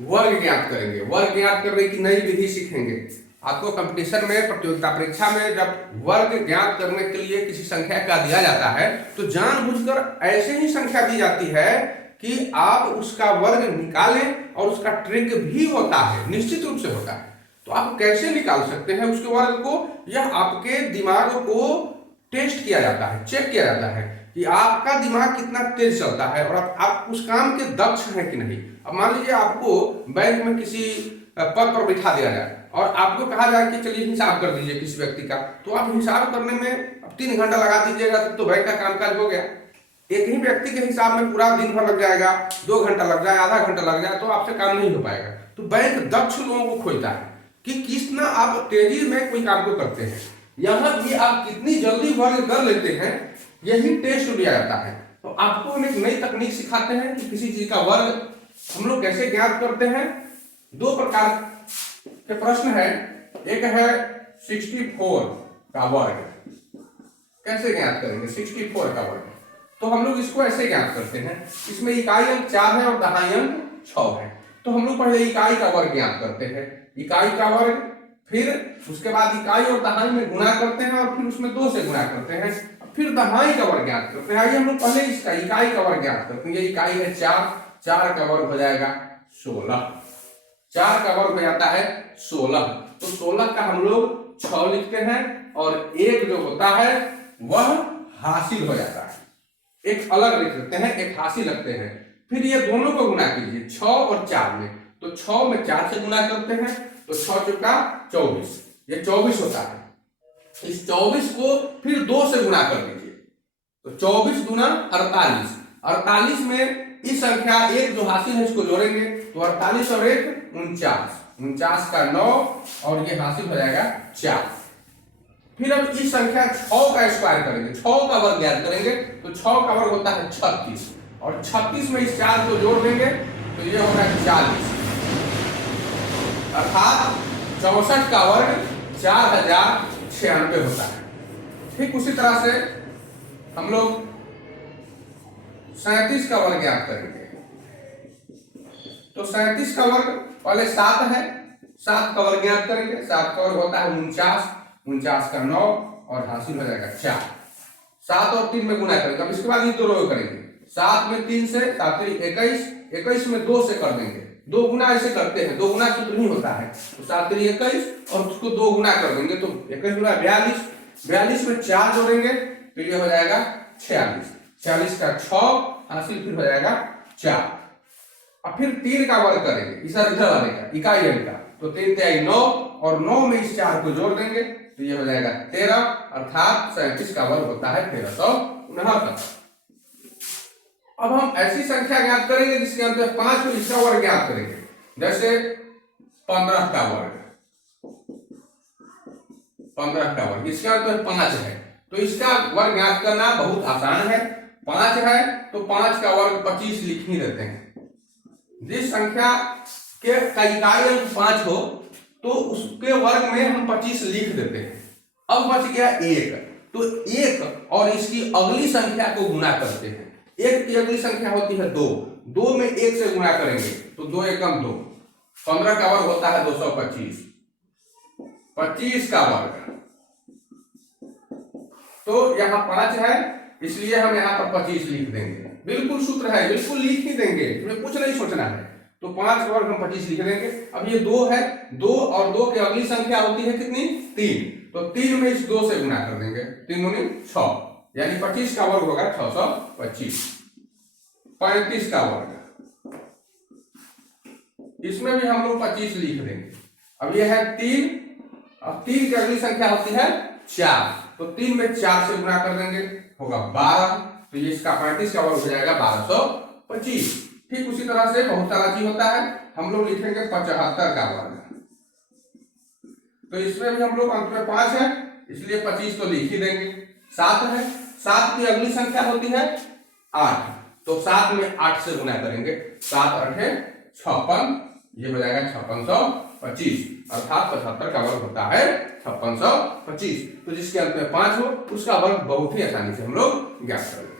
वर्ग ज्ञात करेंगे। वर्ग ज्ञात करने की नई विधि सीखेंगे। आपको कंपटीशन में, प्रतियोगिता परीक्षा में जब वर्ग ज्ञात करने के लिए किसी संख्या का दिया जाता है तो जानबूझकर ऐसे ही संख्या दी जाती है कि आप उसका वर्ग निकालें, और उसका ट्रिक भी होता है, निश्चित रूप से होता है। तो आप कैसे निकाल सकते हैं उसके वर्ग को, यह आपके दिमाग को टेस्ट किया जाता है, चेक किया जाता है कि आपका दिमाग कितना तेज चलता है और आप उस काम के दक्ष हैं कि नहीं। अब मान लीजिए आपको बैंक में किसी पद पर बिठा दिया जाए और आपको कहा जाए कि चलिए हिसाब कर दीजिए किसी व्यक्ति का, तो आप हिसाब करने में अब 3 घंटा लगा दीजिएगा तो बैंक का कामकाज हो गया। एक ही व्यक्ति के हिसाब में पूरा दिन भर लग जाएगा, 2 घंटा लग जाए, आधा घंटा लग जाए, तो आपसे काम नहीं हो पाएगा। तो बैंक दक्ष लोगों को खोजता है कि कितना आप तेजी में कोई काम को करते हैं, यहाँ भी आप कितनी जल्दी वर्ग कर लेते हैं, यही टेस्ट लिया जाता है। तो आपको हम एक नई तकनीक सिखाते हैं कि किसी चीज का वर्ग हम लोग कैसे ज्ञात करते हैं। 2 प्रकार के प्रश्न है। एक है 64 का वर्ग, कैसे ज्ञात करेंगे 64 का वर्ग। तो हम लोग इसको ऐसे ज्ञात करते हैं, इसमें इकाई अंक 4 है और दहाई अंक 6 है। तो हम लोग पहले इकाई का वर्ग ज्ञात करते हैं, इकाई का वर्ग, फिर उसके बाद इकाई और दहाई में गुणा करते हैं और फिर उसमें 2 से गुणा करते हैं, फिर दहाई का वर्ग ज्ञात करते हैं। आइए हम लोग पहले इसका इकाई का वर्ग ज्ञात करते हैं। ये इकाई है 4, 4 का वर्ग हो जाएगा 16, 4 का वर्ग हो जाता है 16। तो 16 का हम लोग 6 लिखते हैं और एक जो होता है वह हासिल हो जाता है, एक अलग लिख देते हैं, एक हासिल रखते हैं। फिर ये दोनों को गुणा कीजिए 6 और 4 में, तो 6 में 4 से गुणा करते हैं तो 6 चौका 24, ये 24 होता है। इस 24 को फिर 2 से गुणा कर दीजिए तो 24 गुना 48, 48 में इस संख्या एक जो हासिल है इसको जोड़ेंगे तो 48 और 1 49, 49 का 9 और ये हासिल हो जाएगा 4। फिर अब इस संख्या 6 का स्क्वायर करेंगे, 6 का वर्ग ज्ञात करेंगे तो 6 का वर्ग होता है 36 और 36 में इस 4 को जोड़ देंगे तो ये होगा 40, अर्थात 64 का वर्ग 4096 होता है। ठीक उसी तरह से हम लोग 37 का वर्ग ज्ञात करेंगे। तो 37 का वर्ग पहले 7 है, 7 का वर्ग ज्ञात करेंगे, 7 का वर्ग होता है 49, 49 का 9 और हासिल हो जाएगा 4। 7 और 3 में गुणा करेंगे। अब इसके बाद ये 2 रोग करेंगे, 7 में 3 से 7 21, 21 में 2 से कर देंगे, 2 गुना ऐसे करते हैं, 2 गुना सूत्र नहीं होता है, तो 7 21 और उसको 2 गुना कर देंगे तो 21 गुना 42, 42 में 4 जोड़ेंगे तो ये हो जाएगा 46, 46 का 6 हासिल फिर हो जाएगा 4। अब फिर 3 का वर्ग करेंगे, इधर वाले का, इकाई अंक का, तो 3 तिहाई 9 और 9 में इस 4 को जोड़ देंगे तो ये हो जाएगा 13, अर्थात 37 का वर्ग होता है 1369। अब हम ऐसी संख्या ज्ञात करेंगे जिसके अंदर 5 हो, इसका वर्ग ज्ञात करेंगे। जैसे 15 का वर्ग, 15 का वर्ग, इसका अंदर 5 है तो इसका वर्ग ज्ञात करना बहुत आसान है। 5 है तो 5 का वर्ग 25 लिख ही देते हैं। जिस संख्या के इकाई अंक 5 हो तो उसके वर्ग में हम 25 लिख देते हैं। अब बच गया 1, तो 1 और इसकी अगली संख्या को गुणा करते हैं। 1 की अगली संख्या होती है 2, 2 में 1 से गुणा करेंगे तो 2 एकम 2, 15 का वर्ग होता है 225, 25 का वर्ग, तो यहाँ 5 है इसलिए हम यहाँ पर 25 लिख देंगे। बिल्कुल सूत्र है, बिल्कुल लिख ही देंगे, इसमें कुछ नहीं सोचना है। तो 5 का वर्ग हम 25 लिख देंगे। अब ये 2 है, 2 और 2 की अगली संख्या होती है कितनी 3, तो 3 में इस 2 से गुणा कर देंगे, 3 दूनी 6, यानी 25 का वर्ग होगा 625। 35 का वर्ग, इसमें भी हम लोग 25 लिख देंगे। अब ये है 3, अब 3 की अगली संख्या होती है 4, तो 3 में 4 से गुणा कर देंगे होगा 12, तो ये इसका 35 का वर्ग हो जाएगा 1225। ठीक उसी तरह से बहुत सारा चीज होता है, हम लोग लिखेंगे 75 का वर्ग, तो इसमें भी हम लोग अंत में 5 है इसलिए 25 तो लिख ही देंगे। 7 है, 7 की अगली संख्या होती है 8, तो 7 में 8 से गुणा करेंगे, 7 8 56, ये हो जाएगा 5625, अर्थात 75 का वर्ग होता है 5625। तो जिसके अंत में 5 हो उसका वर्ग बहुत ही आसानी से हम लोग ज्ञात कर लेते हैं।